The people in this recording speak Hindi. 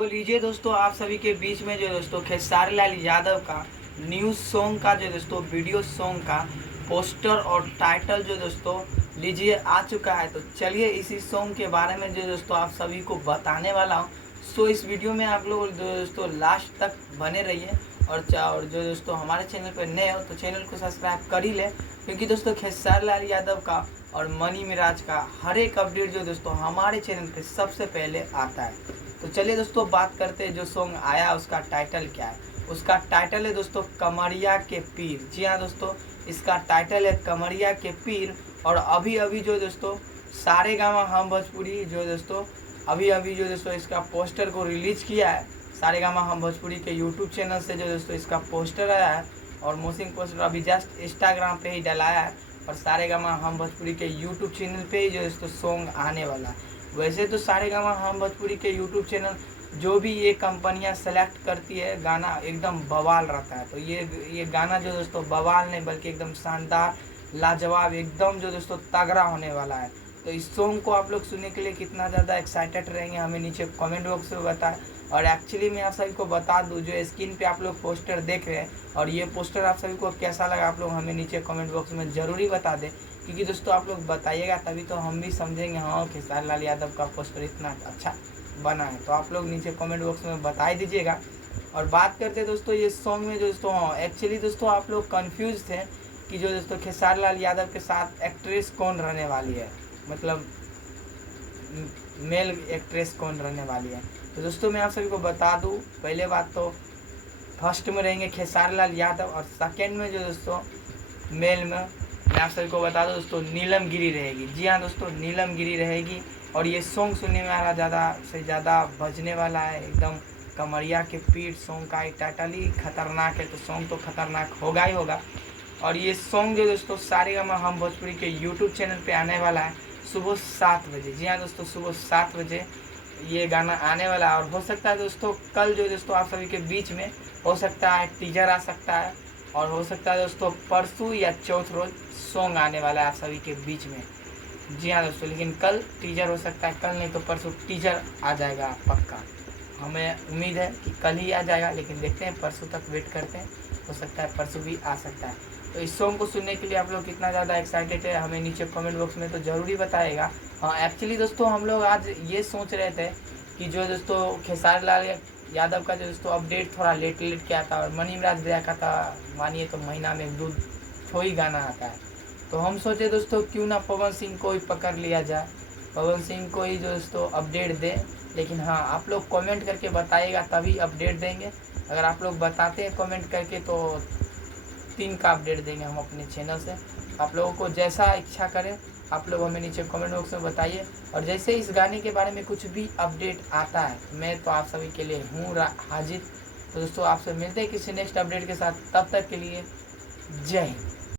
तो लीजिए दोस्तों, आप सभी के बीच में जो दोस्तों खेसारी लाल यादव का न्यूज़ सॉन्ग का जो दोस्तों वीडियो सॉन्ग का पोस्टर और टाइटल जो दोस्तों लीजिए आ चुका है। तो चलिए इसी सॉन्ग के बारे में जो दोस्तों आप सभी को बताने वाला हूँ। सो इस वीडियो में आप लोग दोस्तों लास्ट तक बने रहिए और जो दोस्तों हमारे चैनल पर नए हो तो चैनल को सब्सक्राइब कर ही ले, क्योंकि दोस्तों खेसारी लाल यादव का और मनी मिराज का हर एक अपडेट जो दोस्तों हमारे चैनल पे सबसे पहले आता है। तो चलिए दोस्तों बात करते हैं जो सॉन्ग आया उसका टाइटल क्या है। उसका टाइटल है दोस्तों कमरिया के पीर। जी हाँ दोस्तों, इसका टाइटल है कमरिया के पीर। और अभी अभी जो दोस्तों सारेगामा हम भोजपुरी जो दोस्तों अभी जो दोस्तों इसका पोस्टर को रिलीज किया है। सारेगामा हम भोजपुरी के यूट्यूब चैनल से जो दोस्तों इसका पोस्टर आया है और मोसिंग पोस्टर अभी जस्ट इंस्टाग्राम पे ही डलाया है और सारेगामा हम भोजपुरी के यूट्यूब चैनल पे ही जो दोस्तों सॉन्ग आने वाला है। वैसे तो सारेगामा हम भोजपुरी के यूट्यूब चैनल जो भी ये कंपनियां सेलेक्ट करती है गाना एकदम बवाल रहता है। तो ये गाना जो दोस्तों बवाल नहीं बल्कि एकदम शानदार लाजवाब एकदम जो दोस्तों तगड़ा होने वाला है। तो इस सॉन्ग को आप लोग सुनने के लिए कितना ज़्यादा एक्साइटेड रहेंगे हमें नीचे कमेंट बॉक्स में बताएं। और एक्चुअली मैं आप सभी को बता दूं, जो स्क्रीन पे आप लोग पोस्टर देख रहे हैं और ये पोस्टर आप सभी को कैसा लगा आप लोग हमें नीचे कमेंट बॉक्स में ज़रूरी बता दें, क्योंकि दोस्तों आप लोग बताइएगा तभी तो हम भी समझेंगे हाँ खेसारी लाल यादव का पोस्टर इतना अच्छा बना है। तो आप लोग नीचे कमेंट बॉक्स में बता ही दीजिएगा। और बात करते हैं दोस्तों ये सॉन्ग में जो दोस्तों हाँ एक्चुअली दोस्तों आप लोग कंफ्यूज थे कि जो दोस्तों खेसारी लाल यादव के साथ एक्ट्रेस कौन रहने वाली है, मतलब मेल एक्ट्रेस कौन रहने वाली है। तो दोस्तों मैं आप सभी को बता दूं, पहले बात तो फर्स्ट में रहेंगे खेसारी लाल यादव और सेकेंड में जो दोस्तों मेल में मैं आप सभी को बता दूं दोस्तों नीलम गिरी रहेगी। जी हाँ दोस्तों, नीलम गिरी रहेगी। और ये सॉन्ग सुनने में आ रहा ज़्यादा से ज़्यादा बजने वाला है एकदम कमरिया के पीठ। सॉन्ग का टाइटल ही खतरनाक है तो सॉन्ग तो खतरनाक होगा ही होगा। और ये सॉन्ग जो दोस्तों सारेगामा हम भोजपुरी के यूट्यूब चैनल पे आने वाला है सुबह 7 बजे। जी हाँ दोस्तों, सुबह 7 बजे ये गाना आने वाला है। और हो सकता है दोस्तों कल जो दोस्तों आप सभी के बीच में हो सकता है टीजर आ सकता है और हो सकता है दोस्तों परसों या चौथ रोज सॉन्ग आने वाला है आप सभी के बीच में। जी हाँ दोस्तों, लेकिन कल टीजर हो सकता है, कल नहीं तो परसों टीजर आ जाएगा पक्का। हमें उम्मीद है कि कल ही आ जाएगा, लेकिन देखते हैं परसों तक वेट करते हैं, हो सकता है परसों भी आ सकता है। तो इस सॉन्ग को सुनने के लिए आप लोग कितना ज़्यादा एक्साइटेड है हमें नीचे कमेंट बॉक्स में तो ज़रूरी बताएगा। हाँ एक्चुअली दोस्तों हम लोग आज ये सोच रहे थे कि जो दोस्तों खेसारी लाल यादव का जो दोस्तों अपडेट थोड़ा लेट किया था और मनी मिराज भैया का था, मानिए तो महीना में 2 ही गाना आता है। तो हम सोचे दोस्तों क्यों ना पवन सिंह को ही पकड़ लिया जाए, पवन सिंह को ही जो दोस्तों अपडेट दें। लेकिन हाँ आप लोग कमेंट करके बताइएगा तभी अपडेट देंगे। अगर आप लोग बताते हैं कमेंट करके तो 3 का अपडेट देंगे हम अपने चैनल से। आप लोगों को जैसा इच्छा करें आप लोग हमें नीचे कमेंट बॉक्स में बताइए। और जैसे इस गाने के बारे में कुछ भी अपडेट आता है मैं तो आप सभी के लिए हूँ हाजिर। तो दोस्तों आपसे मिलते हैं किसी नेक्स्ट अपडेट के साथ, तब तक के लिए जय हिंद।